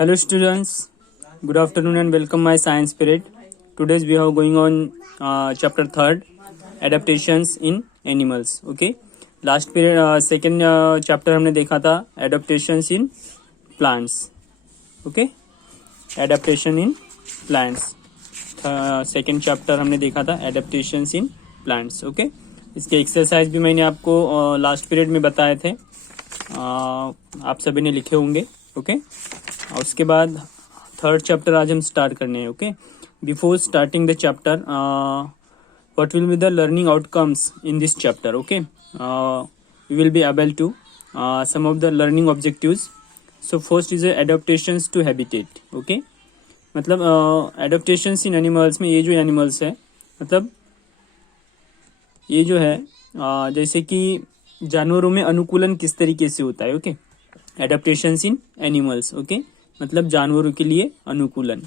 Hello students, good afternoon and welcome my science period. Today we are going on chapter 3rd, adaptations in animals. Okay, last period second chapter हमने देखा था adaptations in plants. Okay, adaptation in plants. Second chapter हमने देखा था adaptations in plants. Okay, इसके exercise भी मैंने आपको लास्ट पीरियड में बताए थे, आप सभी ने लिखे होंगे. ओके और उसके बाद थर्ड चैप्टर आज हम स्टार्ट करने हैं. Okay before starting the chapter what will be the learning outcomes in this chapter. Okay we will be able to sum of the learning objectives. So first is adaptations to habitat. Okay मतलब adaptations in animals में ये जो animals है, मतलब ये जो है जैसे कि जानवरों में अनुकूलन किस तरीके से होता है. Okay adaptations in animals. Okay मतलब जानवरों के लिए अनुकूलन.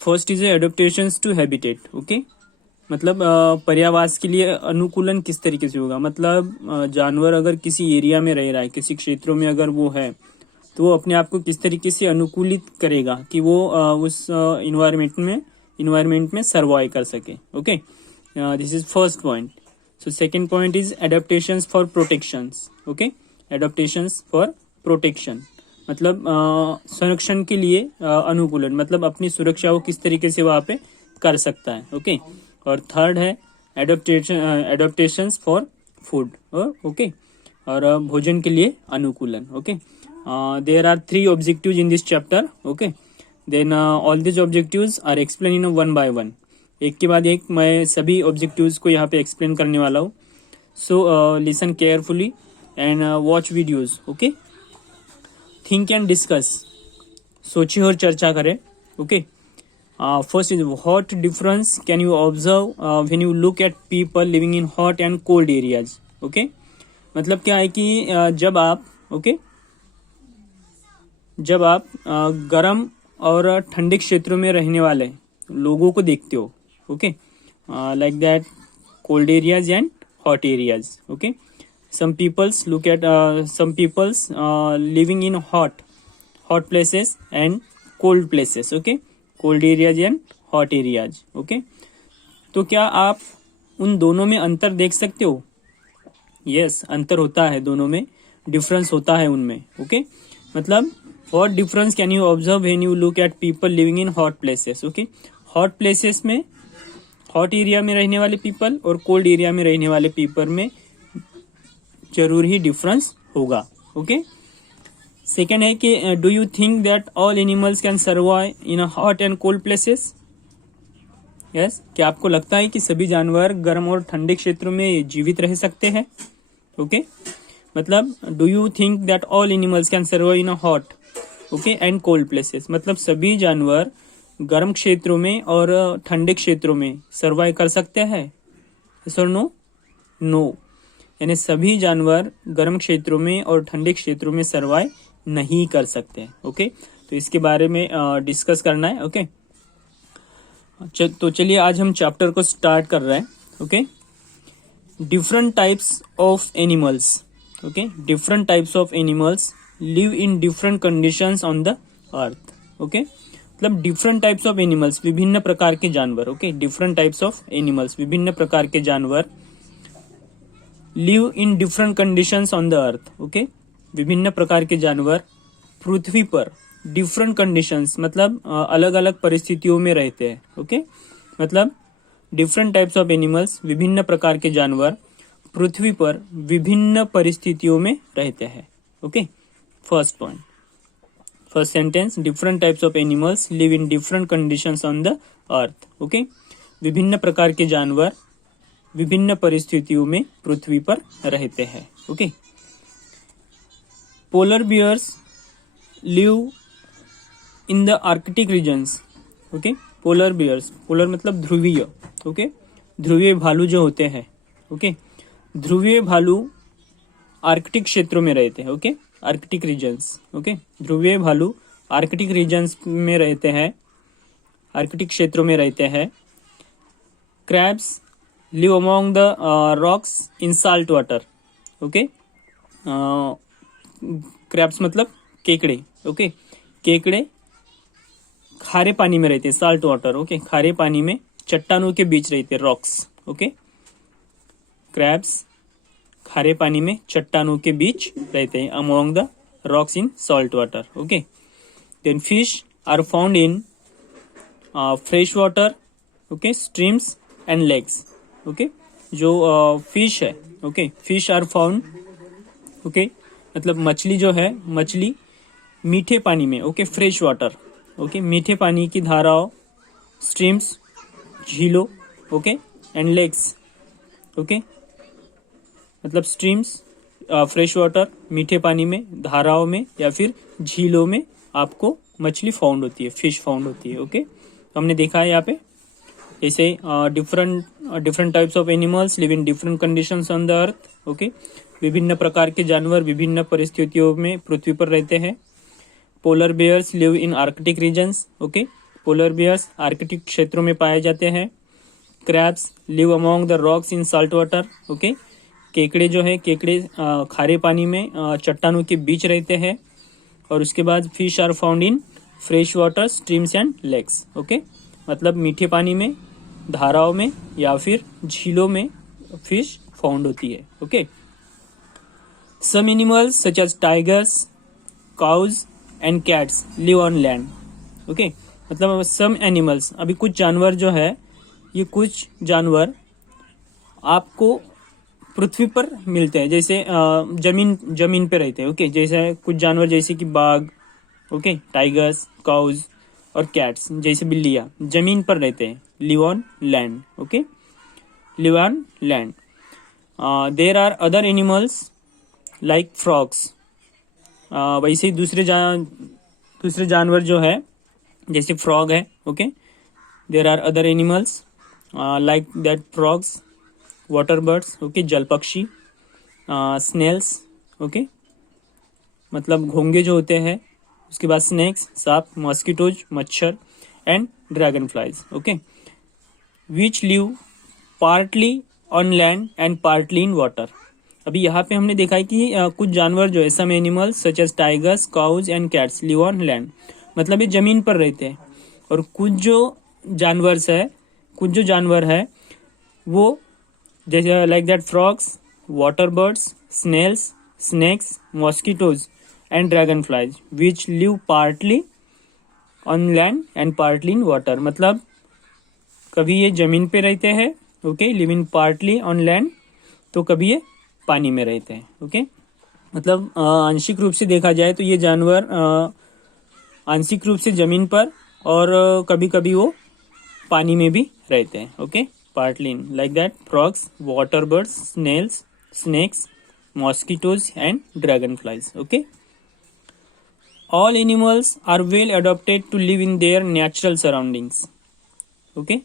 First is adaptations to habitat. Okay मतलब पर्यावास के लिए अनुकूलन किस तरीके से होगा. मतलब जानवर अगर किसी एरिया में रह रहा है, किसी क्षेत्रों में अगर वो है, तो वो अपने आप को किस तरीके से अनुकूलित करेगा कि वो उस इन्वायरमेंट में सर्वाइव कर सके. Okay this is first point. So second point is adaptations for protections. Okay adaptations for protection मतलब संरक्षण के लिए अनुकूलन, मतलब अपनी सुरक्षा वो किस तरीके से वहां पे कर सकता है. ओके और थर्ड है एडेप्टेशंस फॉर फूड. ओके और भोजन के लिए अनुकूलन. Okay there are 3 objectives in this chapter. Okay then all this objectives are explain in one by one. एक के बाद एक मैं सभी ऑब्जेक्टिव्स को यहाँ पे एक्सप्लेन करने वाला हूँ. So listen carefully and watch videos. Okay think and discuss, सोचिए और चर्चा करें. Okay first is what difference can you observe when you look at people living in hot and cold areas. Okay मतलब क्या है कि जब आप गर्म और ठंडे क्षेत्रों में रहने वाले लोगों को देखते हो. Okay like that cold areas and hot areas. Okay some peoples living in hot places and cold places. okay cold areas and hot areas. okay तो क्या आप उन दोनों में अंतर देख सकते हो. यस अंतर होता है, दोनों में डिफरेंस होता है उनमें. ओके मतलब what difference can you observe when you look at people living in hot places. okay hot places में हॉट एरिया में रहने वाले पीपल और कोल्ड एरिया में रहने वाले पीपल में जरूर ही डिफरेंस होगा. ओके सेकेंड है कि do you think that all animals can survive in hot and cold places. Yes क्या आपको लगता है कि सभी जानवर गर्म और ठंडे क्षेत्रों में जीवित रह सकते हैं. ओके मतलब do you think that all animals can survive in hot okay and cold places, मतलब सभी जानवर गर्म क्षेत्रों में और ठंडे क्षेत्रों में सर्वाइव कर सकते हैं. यस और नो. नो यानी सभी जानवर गर्म क्षेत्रों में और ठंडे क्षेत्रों में सर्वाइव नहीं कर सकते. ओके तो इसके बारे में डिस्कस करना है. ओके तो चलिए आज हम चैप्टर को स्टार्ट कर रहे हैं. Okay different types of animals. Okay different types of animals live in different conditions on the earth. Okay मतलब डिफरेंट टाइप्स ऑफ एनिमल्स विभिन्न प्रकार के जानवर. Okay different types of animals विभिन्न प्रकार के जानवर live in different conditions on the earth. Okay विभिन्न प्रकार के जानवर पृथ्वी पर डिफरेंट कंडीशंस मतलब अलग अलग परिस्थितियों में रहते हैं. ओके मतलब डिफरेंट टाइप्स ऑफ एनिमल्स विभिन्न प्रकार के जानवर पृथ्वी पर विभिन्न परिस्थितियों में रहते हैं. Okay first point, first sentence different types of animals live in different conditions on the earth. Okay विभिन्न प्रकार के जानवर विभिन्न परिस्थितियों में पृथ्वी पर रहते हैं. Okay polar bears live in the Arctic regions. Okay polar bears, polar मतलब ध्रुवीय. ओके ध्रुवीय भालू जो होते हैं. ओके ध्रुवीय भालू आर्कटिक क्षेत्रों में रहते हैं. Okay Arctic regions. ओके ध्रुवीय भालू आर्कटिक रीजन्स में रहते हैं, आर्कटिक क्षेत्रों में रहते हैं. Crabs live among the rocks in salt water. okay crabs मतलब केकड़े. ओके केकड़े खारे पानी में रहते हैं, साल्ट वाटर, ओके, खारे पानी में चट्टानों के बीच रहते हैं, रॉक्स, ओके। क्रैब्स खारे पानी में चट्टानों के बीच रहते हैं, among the rocks in salt water, okay. Then fish are found in fresh water, okay, streams and lakes, okay. जो फिश है, okay, fish are found, okay, मतलब मछली जो है, मछली मीठे पानी में, ओके, फ्रेश वाटर, ओके, मीठे पानी की धाराओं, स्ट्रीम्स झीलों, ओके, एंड लेक्स, ओके, मतलब स्ट्रीम्स फ्रेश वाटर मीठे पानी में, धाराओं में या फिर झीलों में आपको मछली फाउंड होती है, फिश फाउंड होती है, ओके। हमने देखा है यहाँ पे ऐसे different types of animals live in different conditions on the earth, okay. विभिन्न प्रकार के जानवर विभिन्न परिस्थितियों में पृथ्वी पर रहते हैं। Polar bears live in Arctic regions, okay, polar bears Arctic क्षेत्रों में पाए जाते हैं। Crabs live among the rocks in salt water, okay, केकड़े जो है, केकड़े खारे पानी में चट्टानों के बीच रहते हैं। और उसके बाद fish are found in fresh water, streams and lakes, okay, मतलब मीठे पानी में, धाराओं में या फिर झीलों में फिश फाउंड होती है, okay. Some animals such as tigers, cows and cats live on land, okay, मतलब सम एनिमल्स, अभी कुछ जानवर जो है, ये कुछ जानवर आपको पृथ्वी पर मिलते हैं, जैसे जमीन पे रहते हैं, ओके, जैसे कुछ जानवर जैसे कि बाघ, ओके, टाइगर्स, काउज और कैट्स जैसे बिल्लियां जमीन पर रहते हैं, live on land, okay, live on land. There are other animals like frogs, वैसे ही दूसरे जानवर जो है जैसे फ्रॉग है, okay. There are other animals like that frogs, water birds, okay, जल पक्षी, स्नेल्स, ओके, मतलब घोंगे जो होते हैं। उसके बाद स्नेक्स, सांप, मॉस्किटोज, मच्छर and dragon flies, okay, which live partly on land and partly in water. अभी यहाँ पे हमने देखा है कि कुछ जानवर जो है, some animals such as tigers, cows and cats live on land, मतलब ये जमीन पर रहते हैं। और कुछ जो जानवर है वो जैसे like that frogs, water birds, snails, snakes, mosquitoes and dragon flies which live partly on land and partly in water, मतलब कभी ये जमीन पे रहते हैं, okay, live in partly on land, तो कभी ये पानी में रहते हैं, ओके। मतलब आंशिक रूप से देखा जाए तो ये जानवर आंशिक रूप से जमीन पर और कभी कभी वो पानी में भी रहते हैं, okay, partly in, like that frogs, water birds, snails, snakes, mosquitoes and dragon flies, okay. All animals are well adopted to live in their natural surroundings, okay,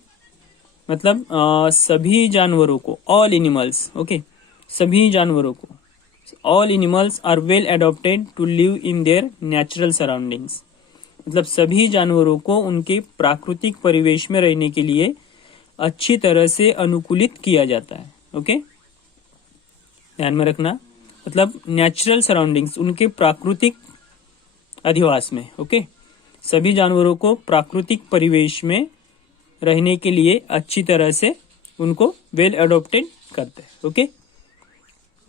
मतलब सभी जानवरों को, ऑल एनिमल्स, ओके, सभी जानवरों को, all animals are well adopted to live in their natural surroundings, मतलब सभी जानवरों को उनके प्राकृतिक परिवेश में रहने के लिए अच्छी तरह से अनुकूलित किया जाता है, ओके, ध्यान में रखना, मतलब नेचुरल सराउंडिंग्स, उनके प्राकृतिक अधिवास में, ओके, सभी जानवरों को प्राकृतिक परिवेश में रहने के लिए अच्छी तरह से उनको वेल अडॉप्टेड करते हैं, ओके,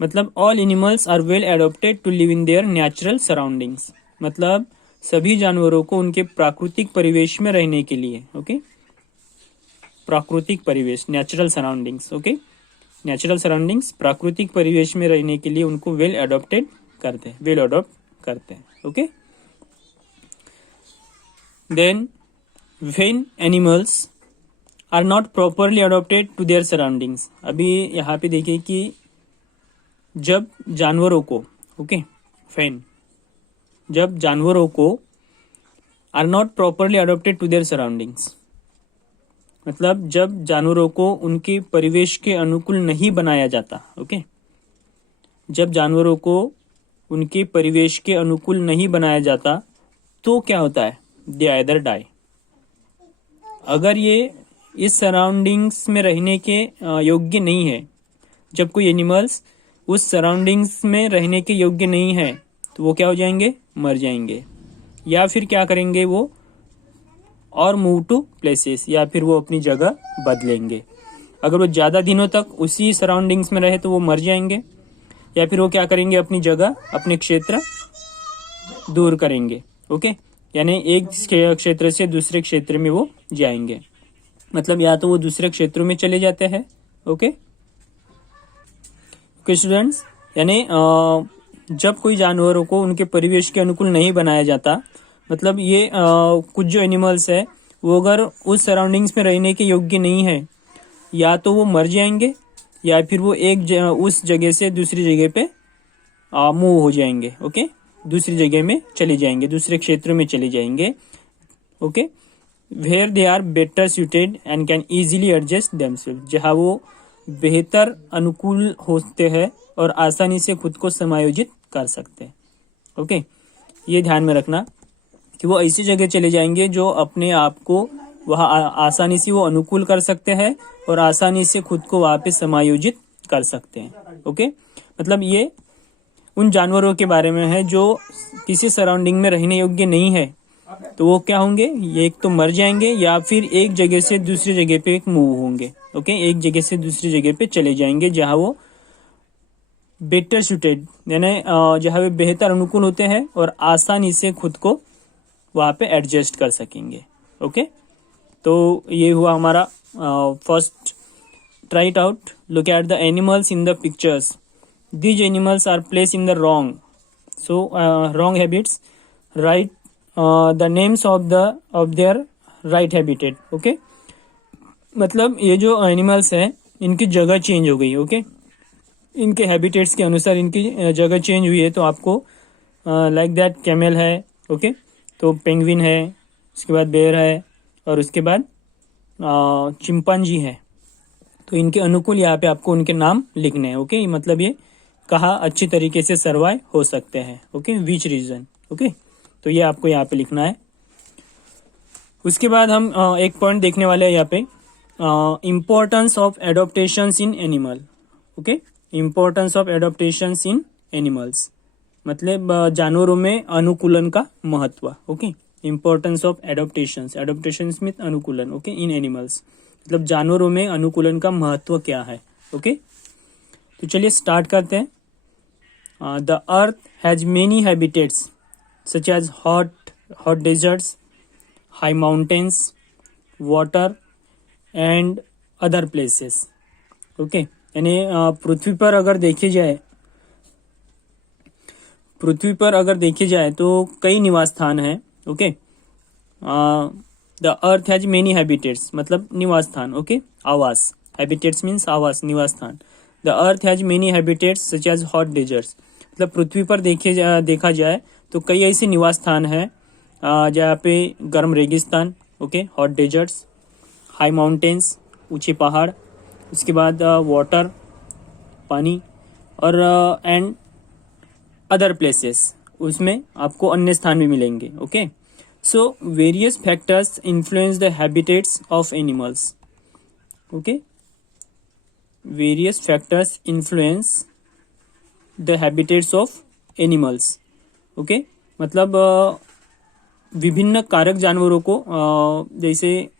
मतलब all animals are well adopted to live in their natural surroundings, मतलब सभी जानवरों को उनके प्राकृतिक परिवेश में रहने के लिए, ओके, प्राकृतिक परिवेश, natural surroundings, okay, natural surroundings, प्राकृतिक परिवेश में रहने के लिए उनको वेल अडॉप्टेड करते हैं, वेल अडॉप्ट करते हैं, okay. Then when animals are not properly adopted to their surroundings, अभी यहाँ पे देखिए कि जब जानवरों को, ओके, व्हेन, जब जानवरों को are not properly adopted to their surroundings, मतलब जब जानवरों को उनके परिवेश के अनुकूल नहीं बनाया जाता, ओके, जब जानवरों को उनके परिवेश के अनुकूल नहीं बनाया जाता तो क्या होता है, दे आइदर डाई, अगर ये इस सराउंडिंग्स में रहने के योग्य नहीं है, जब कोई एनिमल्स उस सराउंडिंग्स में रहने के योग्य नहीं है तो वो क्या हो जाएंगे, मर जाएंगे, या फिर क्या करेंगे वो, और मूव टू प्लेसेस, या फिर वो अपनी जगह बदलेंगे। अगर वो ज़्यादा दिनों तक उसी सराउंडिंग्स में रहे तो वो मर जाएंगे, या फिर वो क्या करेंगे, अपनी जगह, अपने क्षेत्र दूर करेंगे। ओके, यानी एक क्षेत्र से दूसरे क्षेत्र में वो जाएंगे, मतलब या तो वो दूसरे क्षेत्रों में चले जाते हैं। ओके स्टूडेंट्स, यानी जब कोई जानवरों को उनके परिवेश के अनुकूल नहीं बनाया जाता, मतलब ये कुछ जो एनिमल्स है वो अगर उस सराउंडिंग्स में रहने के योग्य नहीं है, या तो वो मर जाएंगे या फिर वो उस जगह से दूसरी जगह पे मूव हो जाएंगे। ओके, दूसरी जगह में चले जाएंगे, दूसरे क्षेत्र में चले जाएंगे। Okay, where they are better suited and can easily adjust themself, जहाँ वो बेहतर अनुकूल होते हैं और आसानी से खुद को समायोजित कर सकते हैं। ओके, ये ध्यान में रखना कि वो ऐसी जगह चले जाएंगे जो अपने आप को वहाँ आसानी से वो अनुकूल कर सकते हैं और आसानी से खुद को वहाँ पे समायोजित कर सकते हैं। ओके, मतलब ये उन जानवरों के बारे में है जो किसी सराउंडिंग में रहने योग्य नहीं है, तो वो क्या होंगे, ये एक तो मर जाएंगे या फिर एक जगह से दूसरी जगह पे मूव होंगे। ओके, एक जगह से दूसरी जगह पे चले जाएंगे जहाँ वो बेटर सुटेड, यानी जहाँ वे बेहतर अनुकूल होते हैं और आसानी से खुद को वहाँ पे एडजस्ट कर सकेंगे। ओके, तो ये हुआ हमारा first. Try it out, look at the animals in the pictures, these animals are place in the wrong, so wrong habits, write the names of their right habitat. Okay, मतलब ये जो animals हैं इनकी जगह चेंज हो गई। Okay, इनके habitats के अनुसार इनकी जगह चेंज हुई है, तो आपको लाइक दैट कैमल है। ओके, तो पेंगुइन है, उसके बाद बेयर है, और उसके बाद चिंपांजी है। तो इनके अनुकूल यहाँ पे आपको उनके नाम लिखने हैं। ओके, मतलब ये कहाँ अच्छी तरीके से सर्वाइव हो सकते हैं। Okay, which region. ओके, तो ये आपको यहाँ पे लिखना है। उसके बाद हम एक पॉइंट देखने वाले हैं यहाँ पे, importance of adaptations in animal. Okay, importance of adaptations in animals, मतलब जानवरों में अनुकूलन का महत्व। Okay, importance of adaptations, adaptations में अनुकूलन। ओके, इन एनिमल्स, मतलब जानवरों में अनुकूलन का महत्व क्या है। ओके, तो चलिए स्टार्ट करते हैं। The earth has many habitats such as hot deserts, high mountains, water and other places. Okay, यानी पृथ्वी पर अगर देखे जाए तो कई निवास स्थान है। Okay, the earth has many habitats, मतलब निवास स्थान। ओके, आवास, हैबिटेट्स मीन्स आवास, निवास स्थान। The earth has many habitats such as hot deserts, मतलब पृथ्वी पर देखा जाए तो कई ऐसे निवास स्थान हैं जहाँ पे गर्म रेगिस्तान, okay, hot deserts, high mountains, ऊंचे पहाड़, उसके बाद वाटर, पानी, और एंड अदर प्लेसेस, उसमें आपको अन्य स्थान भी मिलेंगे। Okay, so various factors influence the habitats of animals. Okay, various factors influence the habitats of animals. Okay, मतलब विभिन्न कारक जानवरों को, जैसे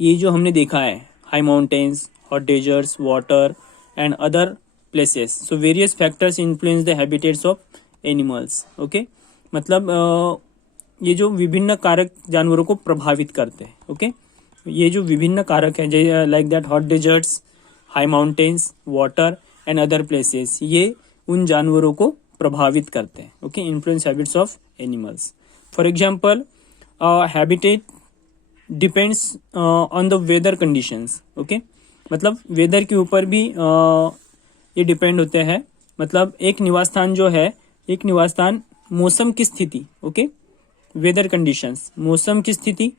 ये जो हमने देखा है, high mountains, hot deserts, water and other places, so various factors influence the habitats of animals. Okay, मतलब ये जो विभिन्न कारक जानवरों को प्रभावित करते हैं। ओके, ये जो विभिन्न कारक हैं, like that hot deserts, high mountains, water and other places, ये उन जानवरों को प्रभावित करते हैं। Okay, influence habits of animals. For example, habitat depends on the weather conditions. Okay, मतलब वेदर के ऊपर भी ये डिपेंड होते हैं। मतलब एक निवास स्थान जो है, एक निवास स्थान, मौसम की स्थिति। ओके, वेदर कंडीशंस, मौसम की स्थिति,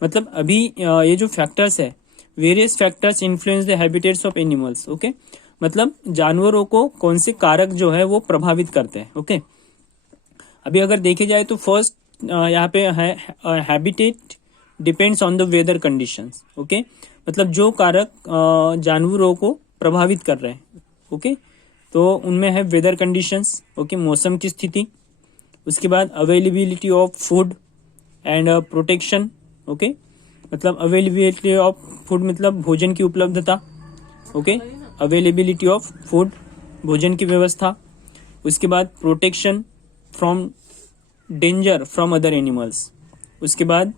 मतलब अभी ये जो फैक्टर्स है, various factors influence the habitats of animals. Okay, मतलब जानवरों को कौन से कारक जो है वो प्रभावित करते हैं। ओके, अभी अगर देखे जाए तो फर्स्ट यहाँ पे है habitat depends on the weather conditions. Okay, मतलब जो कारक जानवरों को प्रभावित कर रहे हैं। ओके, तो उनमें है वेदर कंडीशंस। ओके, मौसम की स्थिति, उसके बाद availability of food and protection, okay, मतलब अवेलेबिलिटी ऑफ फूड मतलब भोजन की उपलब्धता, ओके, अवेलेबिलिटी ऑफ फूड भोजन की व्यवस्था, उसके बाद protection from danger from other animals, उसके बाद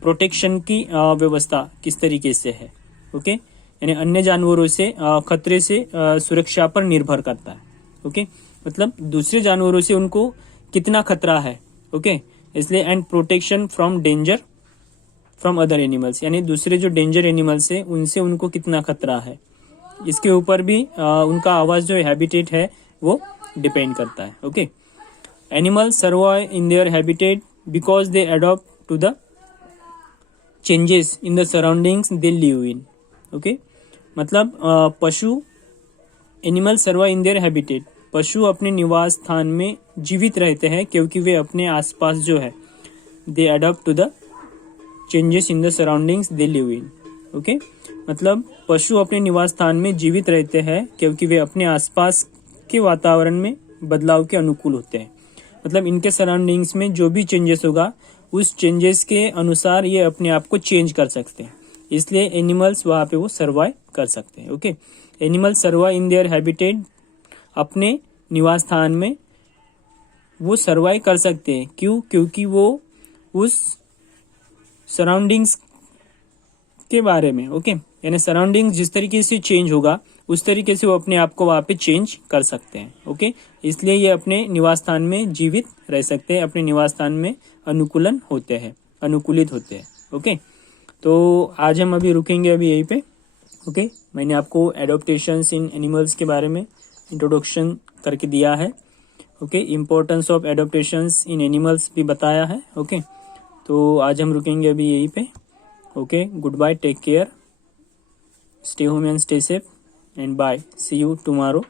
प्रोटेक्शन की व्यवस्था किस तरीके से है, ओके, यानी अन्य जानवरों से खतरे से सुरक्षा पर निर्भर करता है, ओके, मतलब दूसरे जानवरों से उनको कितना खतरा है, ओके, इसलिए and protection from danger from other animals, यानी दूसरे जो डेंजर एनिमल्स है उनसे उनको कितना खतरा है, इसके ऊपर भी उनका आवास जो हैबिटेट है वो डिपेंड करता है, okay. Animals survive in their habitat because they adopt to the changes in the surroundings they live in, okay, मतलब पशु animal survive in their habitat, पशु अपने निवास स्थान में जीवित रहते हैं क्योंकि वे अपने आसपास जो है they adopt to the changes in the surroundings they live in, okay, मतलब पशु अपने निवास स्थान में जीवित रहते हैं क्योंकि वे अपने आसपास के वातावरण में बदलाव के अनुकूल होते हैं, मतलब इनके सराउंडिंग्स में जो भी चेंजेस होगा उस चेंजेस के अनुसार ये अपने आप को चेंज कर सकते हैं, इसलिए एनिमल्स वहां पे वो सर्वाइव कर सकते हैं, okay. Animal survive in their habitat, अपने निवास स्थान में वो सर्वाइव कर सकते हैं, क्यों, क्योंकि वो उस सराउंडिंग्स के बारे में, ओके, यानी सराउंडिंग्स जिस तरीके से चेंज होगा उस तरीके से वो अपने आप को वहां पे चेंज कर सकते हैं, ओके, इसलिए ये अपने निवास स्थान में जीवित रह सकते हैं, अपने निवास स्थान में अनुकूलित होते हैं, ओके। तो आज हम अभी रुकेंगे अभी यहीं पे, ओके। मैंने आपको एडॉप्टेशंस इन एनिमल्स के बारे में इंट्रोडक्शन करके दिया है, okay, importance of adaptations in animals भी बताया है, ओके। तो आज हम रुकेंगे अभी यहीं पे, okay. Good bye, take care, stay home and stay safe and bye, see you tomorrow.